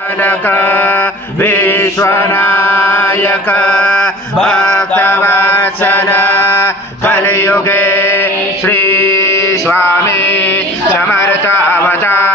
बालक विश्वनायक कलयुगे श्री स्वामी समर्थ अवतार।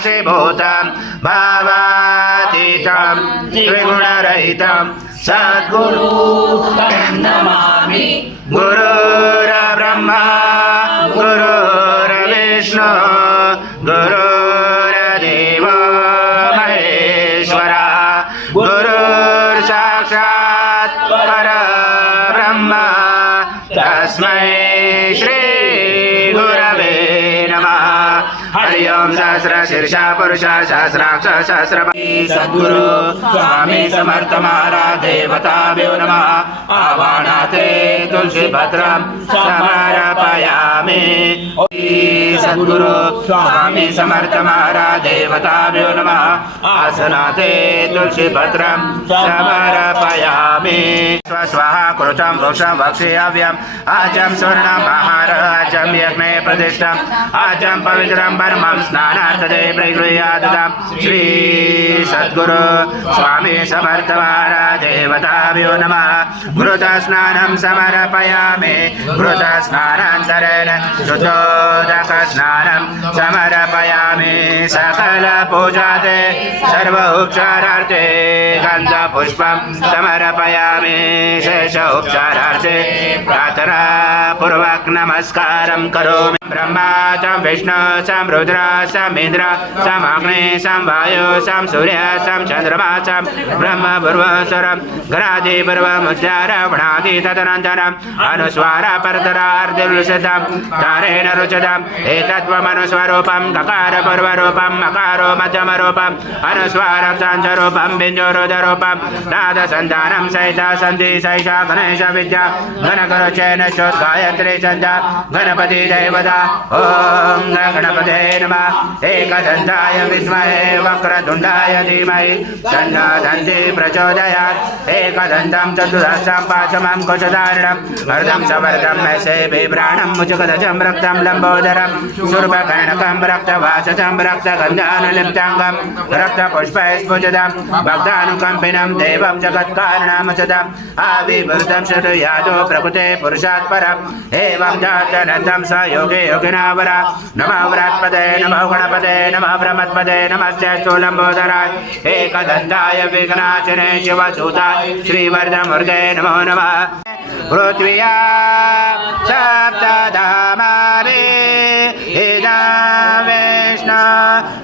साक्षिभूतं भावातीतं त्रिगुणरहितं सद्गुरु नमामि गुरुर्ब्रह्मा సహస్ర శీర్ష పురుష సహస్రాక్ష సహస్రపతి సద్గురు స్వామి సమర్థ మహారాదేవతాభ్యో నమ. ఆవాణాతే తులసి భద్రం సమర్పయామి సద్గురు స్వామి సమర్థ మహారాదేవతాభ్యో నమ. ఆసనాతే తులసి భద్రం సమర్పయామి. స్వస్వాహ కృతం వృక్షం వక్ష్యావ్యం. ఆచం స్వర్ణం ఆహారం ఆచం యజ్ఞే ప్రతిష్టం. ఆచం పవిత్రం పరమం స్నానం स्नानार्थदे प्रगृह्याददां श्री सद्गुरु स्वामी समर्थ महाराज देवताभ्यो नमः घृतस्नानं समर्पयामि घृतस्नानान्तरेण शुद्धोदकस्नानं समर्पयामि सकलपूजाते सर्व उपचारार्थे गन्धपुष्पं समर्पयामि शेष उपचारार्थे प्रार्थनापूर्वक नमस्कारं करोमि। ब्रह्मा च विष्णु सं रुद्र सं इन्द्र सं अग्नि सं वायु सं सूर्य सं चन्द्रमा सं ब्रह्म पूर्वस्वरं घरादि पूर्वमुच्चारवणादि तदनन्तरम् अनुस्वार परतरार्दिलुषितं तारेण रुचितम् एतत्त्वमनुस्वरूपं ककार पूर्वरूपं मकारो मध्यमरूपम् अनुस्वारक्षान्तरूपं बिन्दुरुदरूपं नादसन्धानं सहिता सन्धि सैषा गणेश विद्या। घनकरुचेन गायत्री सन्ध्या गणपति देवता। ॐ गणपते नमः। एकदन्ताय विद्महे वक्रतुण्डाय धीमहि। तन्नो दन्ति प्रचोदयात्। एकदन्तं चतुर्दशं पाचमं कुशधारणं हृदं सवर्गं नैसे बिभ्राणं मुचकदजं रक्तं लम्बोदरं सुर्भकर्णकं रक्तवासचं रक्तगन्धानुलिप्ताङ्गं रक्तपुष्पैः स्फुजितं भक्तानुकम्पिनं, देवं जगत्कारणमचदम् आविवृतं शतु यादो प्रकृते पुरुषात् परम्। एवं जातनन्दं स योगे योगिना वरा नमः व्रात्पदे, नमः गणपते नमः ब्रह्मत्पदे, नमस्ते स्थूलम्बोदराय एकदन्ताय विघ्नाचने शिवसूताय श्रीवर्धमूर्ते नमो नमः। पृथ्व्या विष्णु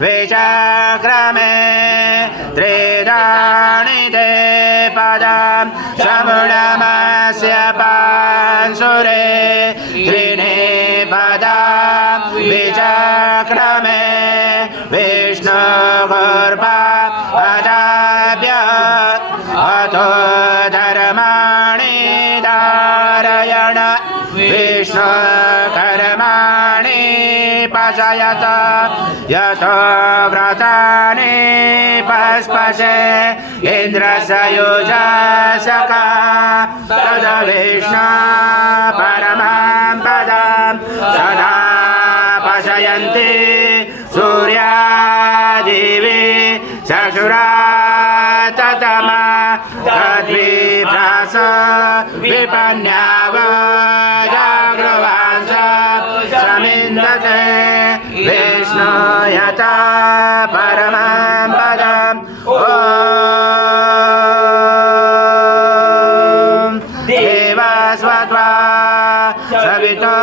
विचक्रमे त्रिदाणि ते पदं समुणमस्य पांसुरे त्रीणि पदं विचक्रमे विष्णुगुर्पा यतो व्रतानि पस्पशे इन्द्रस्य योजसका तदविष्णु परमां पदं सदा पशयन्ति सूर्यादिवि चक्षुरा ततमा तद्विभ्रास विपन्याव जागृवांस समिन्दते विष्णु यथा परमां पदम् ॐ देवस्वत्वा सवितो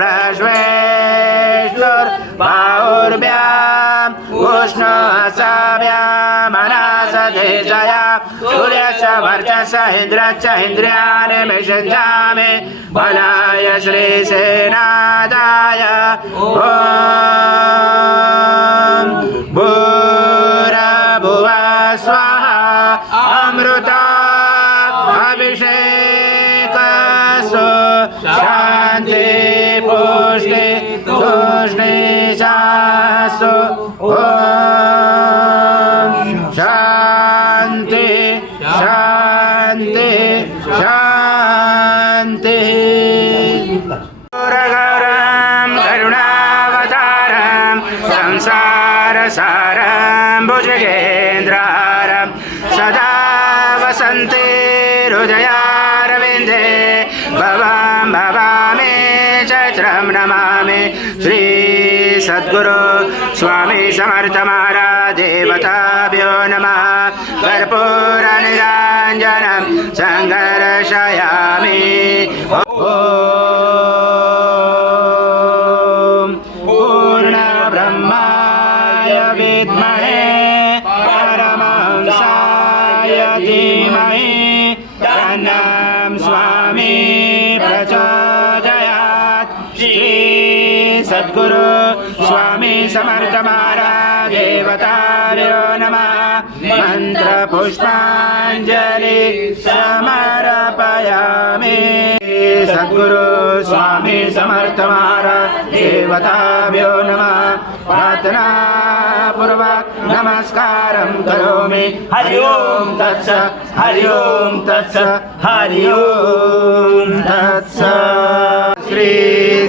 भ्रश्वेष्णुर्बाहुर्भ्याम् उष्णसाभ्यामनासधेजया सूर्यस्य वर्चस इन्द्रश्च इन्द्रियाणि मिषजामि बलाय श्रीसेनादाय ॐ भूरभुव स्वाहा अमृता अभिषेकसु शान्ति पुष्टि तुष्णि ॐ शान्ति शान्ति शान्तिः। सद्गुरु स्वामी समर्थ महाराज नमः। मन्त्रपुष्पाञ्जलि समर्पयामि। सद्गुरु स्वामी समर्थ महाराज देवताभ्यो नमः। प्रार्थना पूर्वक नमस्कारं करोमि। हरि ओं तत्स हरि ओं तत्स हरि ओं तत्स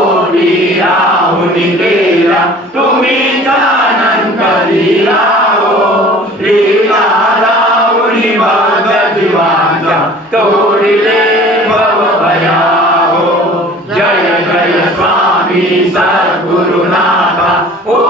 ओडी राहून केला तुम्ही जाणन करीला हो लीला राहून भगवाचा तोडिले भव भया हो जय जय स्वामी सद्गुरुनाथा. ओ